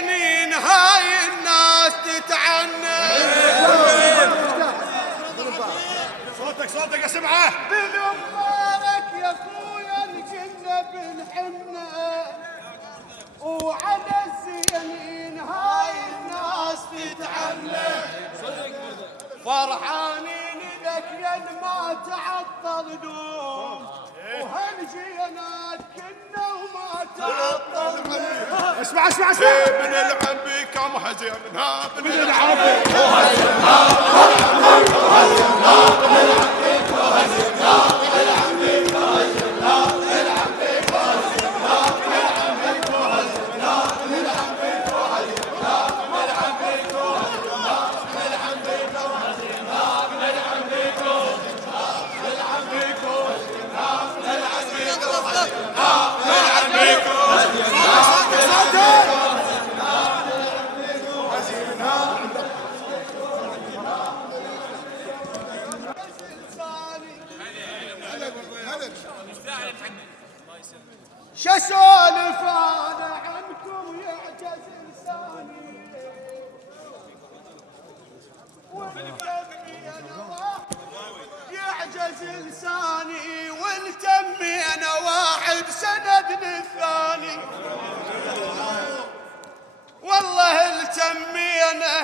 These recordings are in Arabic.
زينين هاي الناس تتعنى. صوتك اسمعه. بالمبارك يا اخويا الجنة بالحنة، وعلى الزينين هاي الناس تتعنى. فرحانين لك يا ما تعطل دوم، وهالجينات كنا وما تعطل. اسمع بنلعب بكم حزينها، بنلعب شسولف انا عنكم يعجز لساني، والتمي انا يعجز لساني، والتمي انا واحد سند للثاني. والله التمي انا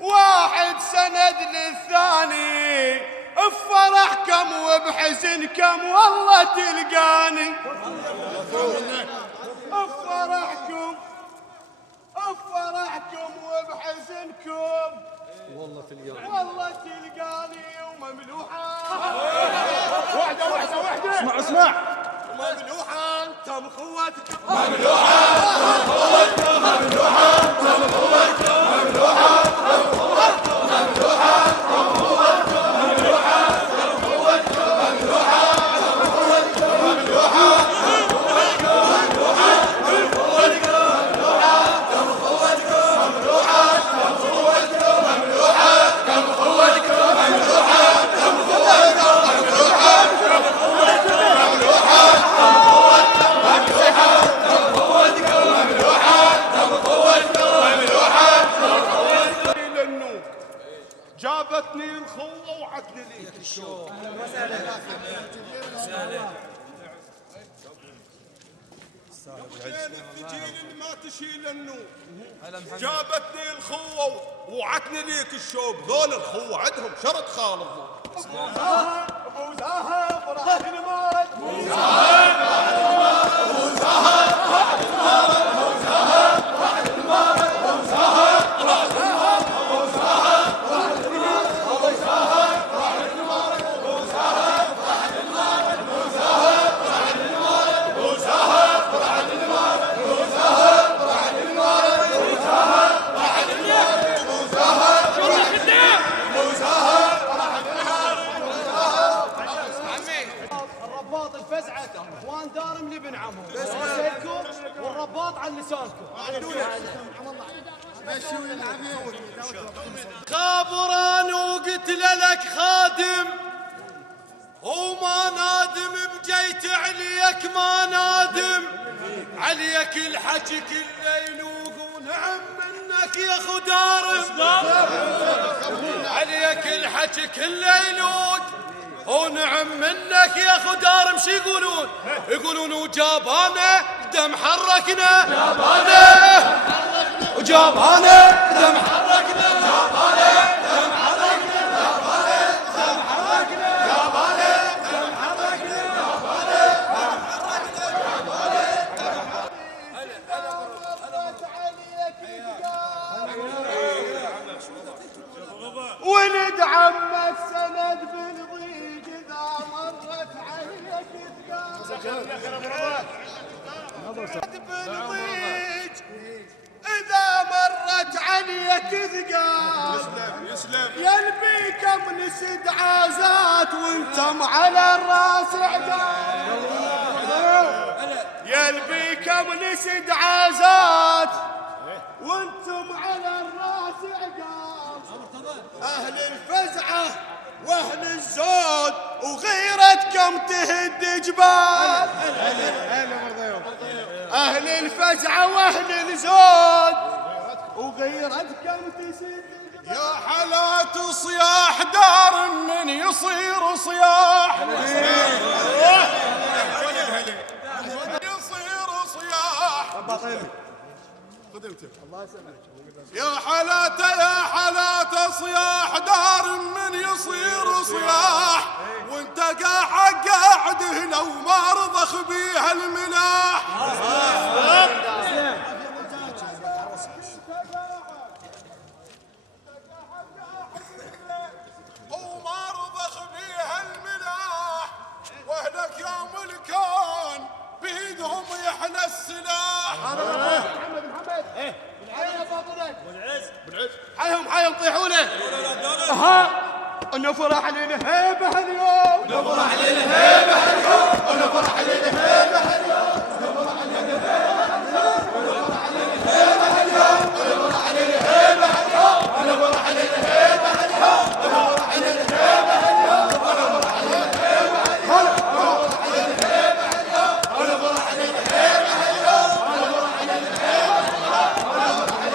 واحد سند للثاني، بفرحكم وبحزنكم والله تلقاني. بفرحكم وبحزنكم والله تلقاني. ومملوحة واحدة اسمع مملوحة انتم خواتكم، جابتني الخوة وعدني ليك الشوق. الثقيل ما تشيل النور، جابتني الخوة وعدني ليك الشوق. ذول الخوة عندهم شرط خالص. ابو زاهر راح المرض، ابو اخوان دارم لابن عمهم، راسلكم والرباط على لسانكم. خابران وقلت لك خادم وما نادم، بجيت عليك ما نادم، عليك الحكي كله ينوق ونعم منك يا اخو دارم، عليك الحكي كله ينوق ونعم منك يا اخو دارم. شو يقولون؟ يقولون وجابانا دم حركنا، وجابانا دم حركنا، جابانا دم حركنا، جابانا دم حركنا، جابانا دم حركنا، جابانا دم حركنا، جابانا دم حركنا. ولد عمك سند بالضيق اذا مرت عليك بالضيق، اذا مرت عليك ثقال. يلبيكم نسد عازات وانتم على الراس عقال، يلبيكم نسد عازات وانتم على الراس عقال. اهل الفزعه واهل الزود وغيرتكم تهد جبال، اهل الفزعه واهل الزود وغيرتك التسيد يا حالات صياح دار من يصير صياح يصير صياح يا حالات صياح دار من يصير صياح وانت قاعد هنا وما رضخ بيها الملاح وما رضخ بيها الملاح واهلك يا ملكان بيدهم يحنى السلاح حيهم طيحونه ها انه فرح لنا هيبه اليوم نفرح للهيبة اليوم ونفرح للهيبة